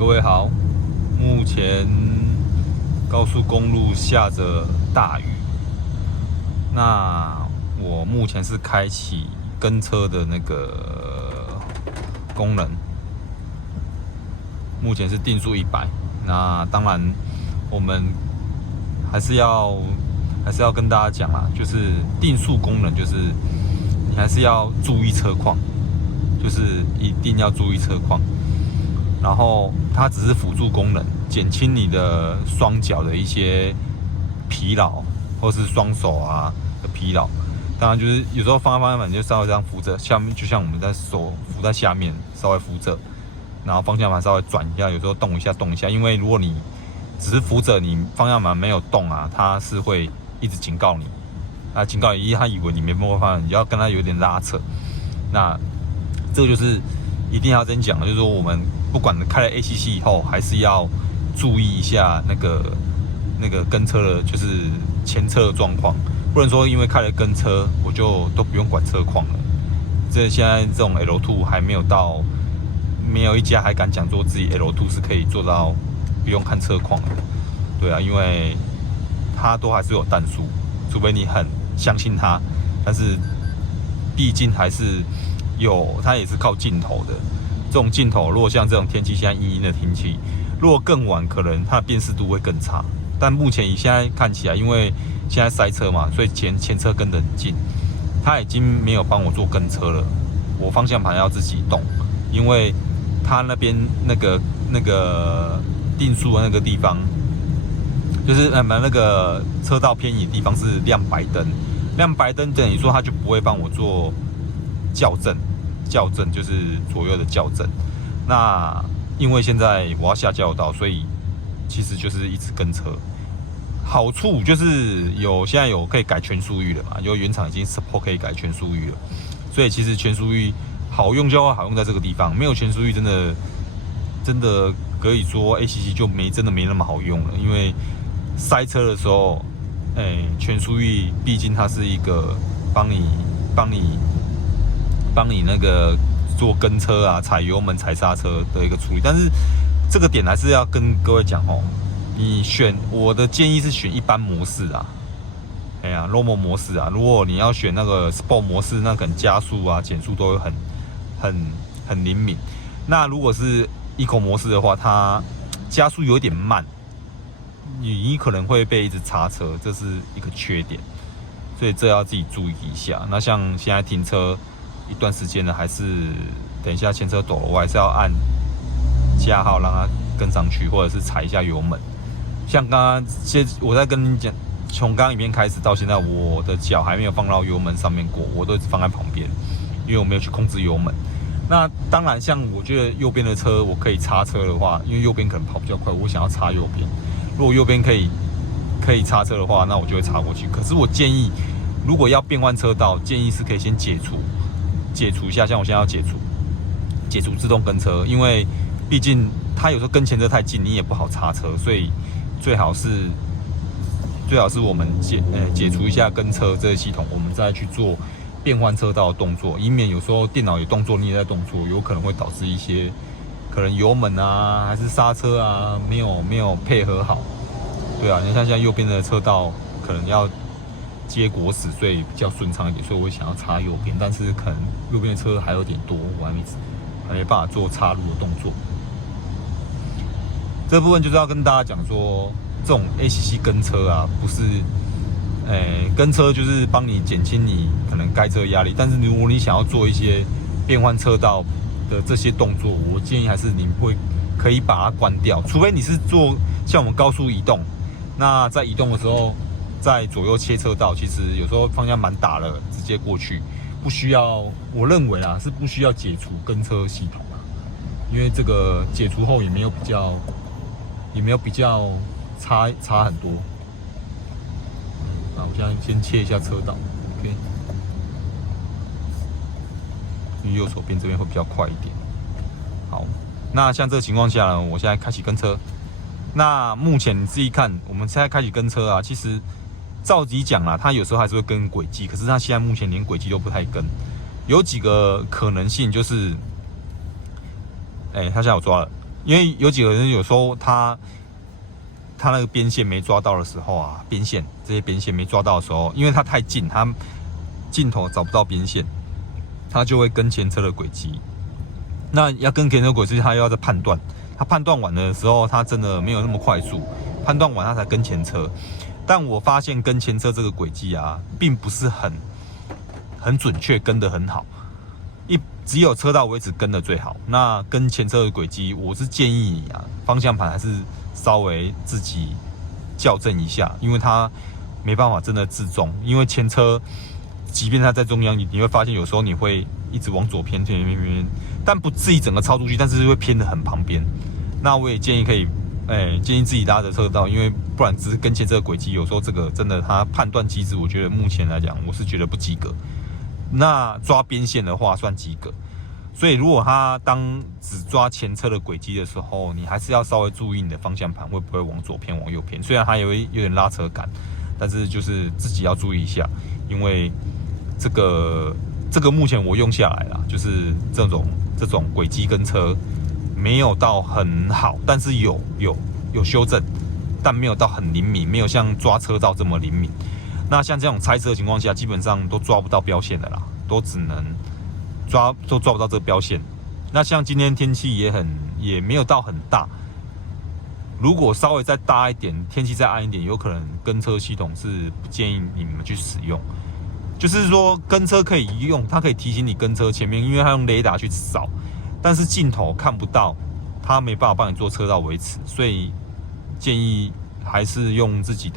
各位好，目前高速公路下着大雨，那我目前是开启跟车的那个功能，目前是定速100。那当然，我们还是要跟大家讲啦，就是定速功能，就是你还是要注意车况，就是一定要注意车况。然后它只是辅助功能，减轻你的双脚的一些疲劳，或是双手啊的疲劳。当然就是有时候方向盘就稍微这样扶着，下面就像我们在手扶在下面，稍微扶着，然后方向盘稍微转一下，有时候动一下。因为如果你只是扶着，你方向盘没有动啊，它是会一直警告你。警告你，他以为你没摸方向，你要跟他有点拉扯。那这个就是一定要真讲的，就是说我们不管开了 ACC 以后，还是要注意一下那个跟车的，就是前车的状况，不能说因为开了跟车，我就都不用管车况了。现在这种 L2 还没有到，没有一家还敢讲说自己 L2 是可以做到不用看车况的。对啊，因为它都还是有但书，除非你很相信它，但是毕竟还是它也是靠镜头的。这种镜头，如果像这种天气，现在阴阴的天气，如果更晚，可能它的辨识度会更差。但目前现在看起来，因为现在塞车嘛，所以前车跟得很近，它已经没有帮我做跟车了。我方向盘要自己动，因为它那边那个定速的那个地方，就是那个车道偏移的地方是亮白灯，亮白灯等于说它就不会帮我做校正就是左右的校正。那因为现在我要下交流道，所以其实就是一直跟车。好处就是现在有可以改全速域了嘛，就原厂已经 support 可以改全速域了，所以其实全速域好用就好用在这个地方，没有全速域真的可以说 ACC 就真的没那么好用了，因为塞车的时候，全速域毕竟它是一个帮你那个做跟车啊、踩油门、踩刹车的一个处理。但是这个点还是要跟各位讲哦，我的建议是选一般模式啊，normal 模式啊。如果你要选那个 Sport 模式，那可能加速啊、减速都会很灵敏。那如果是 Eco 模式的话，它加速有点慢，你可能会被一直擦车，这是一个缺点，所以这要自己注意一下。那像现在停车一段时间了，还是等一下前车抖了，我还是要按加号让它跟上去，或者是踩一下油门。像刚刚我在跟你讲，从刚刚影片开始到现在，我的脚还没有放到油门上面过，我都一直放在旁边，因为我没有去控制油门。那当然，像我觉得右边的车我可以擦车的话，因为右边可能跑比较快，我想要擦右边。如果右边可以擦车的话，那我就会擦过去。可是我建议，如果要变换车道，建议是可以先解除一下，像我现在要解除自动跟车，因为毕竟它有时候跟前车太近，你也不好擦车，所以最好是我们解除一下跟车这个系统，我们再去做变换车道的动作，以免有时候电脑有动作，你也在动作，有可能会导致一些可能油门啊还是刹车啊没有配合好。对啊，你看现在右边的车道可能要接国史，所以比较顺畅一点，所以我想要插右边，但是可能右边的车还有点多，我还没办法做插入的动作。这部分就是要跟大家讲说，这种 ACC 跟车啊，不是，跟车就是帮你减轻你可能开车压力，但是如果你想要做一些变换车道的这些动作，我建议还是你可以把它关掉，除非你是做像我们高速移动，那在移动的时候，在左右切车道，其实有时候方向盘打了直接过去，不需要，我认为啊是不需要解除跟车系统啊，因为这个解除后也没有比较差很多。那我现在先切一下车道 ，OK， 因为右手边这边会比较快一点。好，那像这个情况下呢，我现在开启跟车。那目前你自己看，我们现在开启跟车啊，其实照理讲啦，它有时候还是会跟轨迹，可是它现在目前连轨迹都不太跟。有几个可能性就是，它现在有抓了，因为有几个人有时候他那个边线没抓到的时候啊，这些边线没抓到的时候，因为他太近，他镜头找不到边线，他就会跟前车的轨迹。那要跟前车轨迹，他又要再判断。他判断完的时候，他真的没有那么快速，判断完他才跟前车。但我发现跟前车这个轨迹啊，并不是很准确，跟得很好。只有车道位置跟得最好。那跟前车的轨迹，我是建议你啊，方向盘还是稍微自己校正一下，因为它没办法真的自重。因为前车，即便它在中央，你会发现有时候你会一直往左偏，但不至于整个超出去，但是会偏得很旁边。那我也建议可以，建议自己拉着车道，因为不然只是跟前车的轨迹，有时候这个真的它判断机制，我觉得目前来讲，我是觉得不及格。那抓边线的话算及格，所以如果他当只抓前车的轨迹的时候，你还是要稍微注意你的方向盘会不会往左偏、往右偏。虽然它有点拉扯感，但是就是自己要注意一下，因为这个目前我用下来啦，就是这种轨迹跟车没有到很好，但是有修正，但没有到很灵敏，没有像抓车道这么灵敏。那像这种猜测的情况下，基本上都抓不到标线的啦，都只能抓不到这个标线。那像今天天气也没有到很大，如果稍微再大一点，天气再暗一点，有可能跟车系统是不建议你们去使用。就是说跟车可以用，它可以提醒你跟车前面，因为它用雷达去扫，但是镜头看不到，它没办法帮你做车道维持，所以建议还是用自己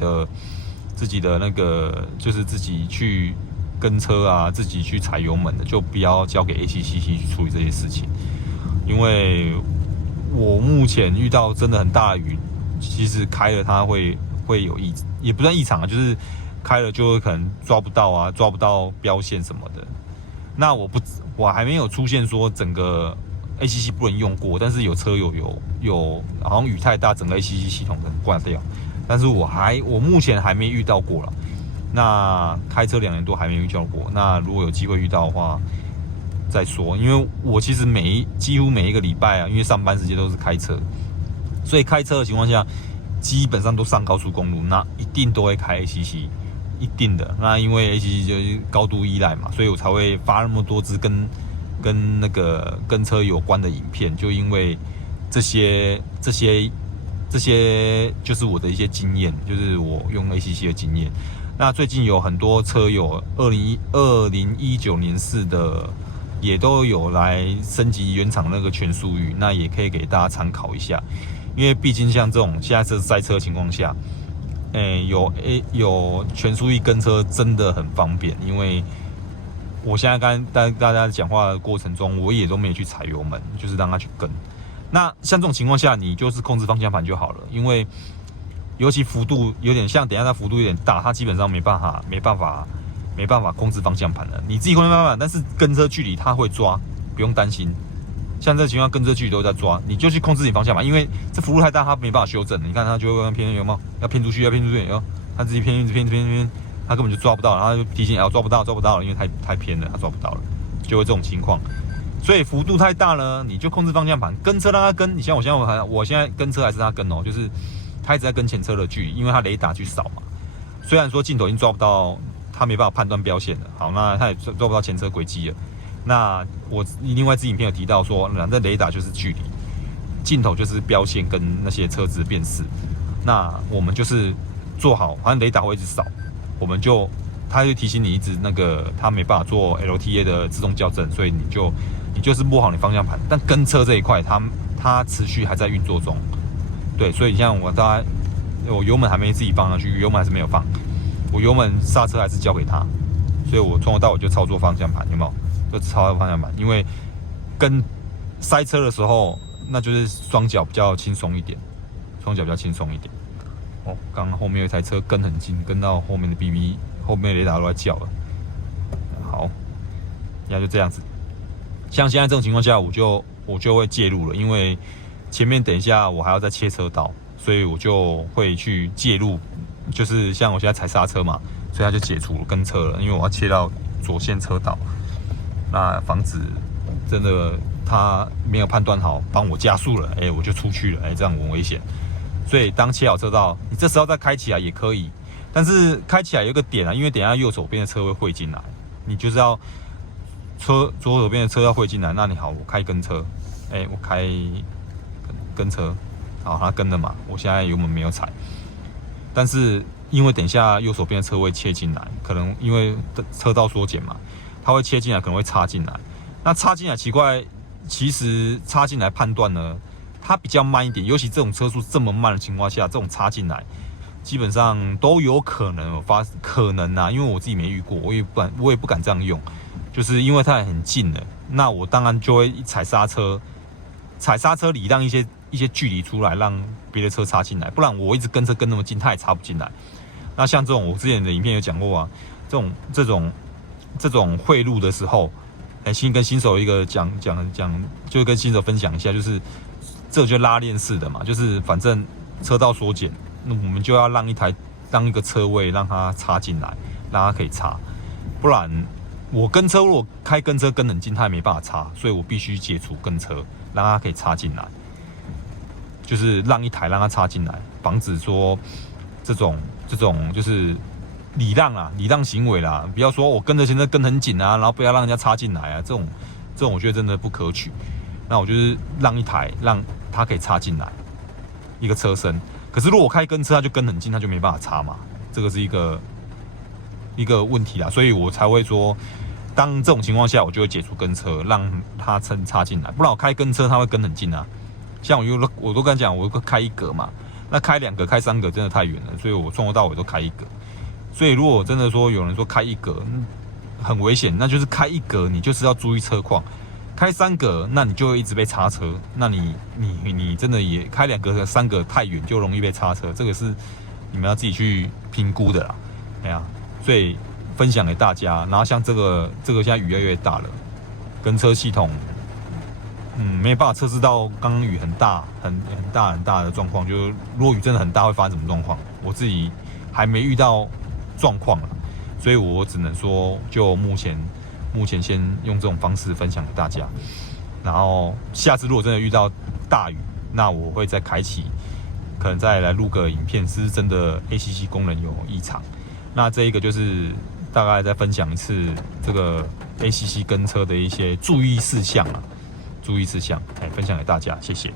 的那个，就是自己去跟车啊，自己去踩油门的，就不要交给 ACC 去处理这些事情。因为我目前遇到真的很大的雨，其实开了它会有也不算异常啊，就是开了就会可能抓不到标线什么的。那我还没有出现说整个 ACC 不能用过，但是有车有好像雨太大，整个 ACC 系统可能挂掉。但是我目前还没遇到过了。那开车2年多还没遇到过。那如果有机会遇到的话再说。因为我其实几乎每一个礼拜啊，因为上班时间都是开车，所以开车的情况下，基本上都上高速公路，那一定都会开 ACC， 一定的。那因为 ACC 就是高度依赖嘛，所以我才会发那么多支跟那个跟车有关的影片，就因为这些就是我的一些经验，就是我用 ACC 的经验。那最近有很多车友2019年式的也都有来升级原厂那个全速域，那也可以给大家参考一下。因为毕竟像这种现在是赛车的情况下，有全速域跟车真的很方便。因为我现在跟大家讲话的过程中，我也都没有去踩油门，就是让它去跟。那像这种情况下，你就是控制方向盘就好了，因为尤其幅度有点像，等一下它幅度有点大，它基本上没办法控制方向盘了。你自己控制方向盘，但是跟车距离它会抓，不用担心。像这个情况，跟车距离都在抓，你就去控制你方向盘，因为这幅度太大，它没办法修正。你看它就会偏，有没有？要偏出去，它自己偏，它根本就抓不到，然后就提醒抓不到了，因为太偏了，它抓不到了，就会这种情况。所以幅度太大呢，你就控制方向盘，跟车让它跟。你像我现在跟车还是它跟哦，就是它一直在跟前车的距离，因为它雷达去扫嘛。虽然说镜头已经抓不到，它没办法判断标线了。好，那它也抓不到前车轨迹了。那我另外一支影片有提到说，反正雷达就是距离，镜头就是标线跟那些车子辨识。那我们就是做好，反正雷达会一直扫，它就提醒你一直那个，它没办法做 LTA 的自动校正，所以你就是摸好你方向盘。但跟车这一块，它持续还在运作中。对，所以你像我油门还没自己放上去，油门还是没有放，我油门刹车还是交给他，所以我从头到尾就操作方向盘，有没有？就操作方向盘，因为跟塞车的时候，那就是双脚比较轻松一点，哦，刚刚后面有一台车跟很近，跟到后面的 BB， 后面的雷达都在叫了。好，现在就这样子。像现在这种情况下，我就会介入了，因为前面等一下我还要再切车道，所以我就会去介入。就是像我现在踩刹车嘛，所以它就解除跟车了，因为我要切到左线车道，那防止真的它没有判断好，帮我加速了，我就出去了，这样很危险。所以当切好车道，你这时候再开起来也可以，但是开起来有一个点啊，因为等一下右手边的车会汇进来，你就是要左手边的车要汇进来，那你好，我开跟车，我开跟车，好，它跟了嘛，我现在油门没有踩，但是因为等一下右手边的车会切进来，可能因为车道缩减嘛，它会切进来，可能会插进来。那插进来奇怪，其实插进来判断呢，它比较慢一点，尤其这种车速这么慢的情况下，这种插进来，基本上都有可能可能啊，因为我自己没遇过，我也不敢这样用，就是因为它很近了，那我当然就会踩刹车礼让一些距离出来，让别的车插进来，不然我一直跟车跟那么近，它也插不进来。那像这种我之前的影片有讲过啊，这种汇入的时候，跟新手一个讲，就跟新手分享一下，就是这就拉链式的嘛，就是反正车道缩减，那我们就要让一个车位让它插进来，让它可以插，不然我跟车如果开跟车跟很近，它也没办法插，所以我必须解除跟车，让它可以插进来，就是让它插进来，防止说这种就是礼让行为啦，不要说我跟着前车跟很紧啊，然后不要让人家插进来啊，这种我觉得真的不可取。那我就是让它可以插进来一个车身，可是如果我开跟车，它就跟很近，它就没办法插嘛，这个是一个问题啦，所以我才会说，当这种情况下，我就会解除跟车，让它插进来，不然我开跟车，它会跟很近啊。像我都跟他讲，我开一格嘛，那开2格、开3格真的太远了，所以我从头到尾都开一格。所以如果真的说有人说开1格很危险，那就是开1格你就是要注意车况，开3格那你就会一直被插车，那你真的也开2格和3格太远就容易被插车，这个是你们要自己去评估的啦，所以分享给大家。然后像这个现在雨越来越大了，跟车系统。没有办法测试到刚刚雨很大的状况，就是如果雨真的很大会发生什么状况，我自己还没遇到状况了，所以我只能说就目前先用这种方式分享给大家，然后下次如果真的遇到大雨，那我会再开启，可能再来录个影片，是真的 ACC 功能有异常。那这一个就是大概再分享一次这个 ACC 跟车的一些注意事项，分享给大家，谢谢。